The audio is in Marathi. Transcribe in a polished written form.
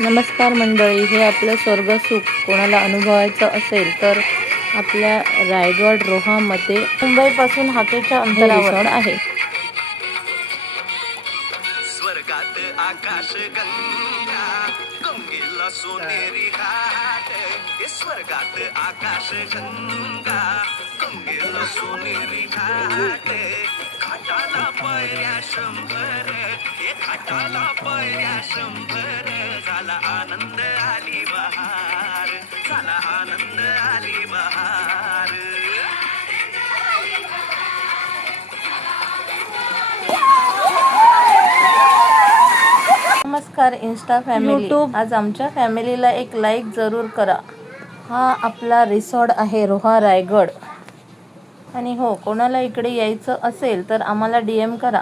नमस्कार मंडळी, हे आपलं स्वर्गसुख कोणाला अनुभवायचं असेल तर आपल्या रायगड रोहामध्ये मुंबईपासून हाकेच्या अंतरावर आहे. स्वर्गात आकाश गंगा गंगेला सोनेरी घाट. स्वर्गात आकाश गंगा गंगेला सोनेरी घाट. घाटाला पायऱ्या शंभर, घाटाला पायऱ्या शंभर. झाला आनंद आली बहार, झाला आनंद आली बहार. नमस्कार इंस्टा फॅमिली, आज आमच्या फॅमिलीला एक लाईक जरूर करा. हा आपला रिसॉर्ट आहे रोहा रायगड. आणि हो, कोणाला इकडे यायचं असेल तर आम्हाला DM करा.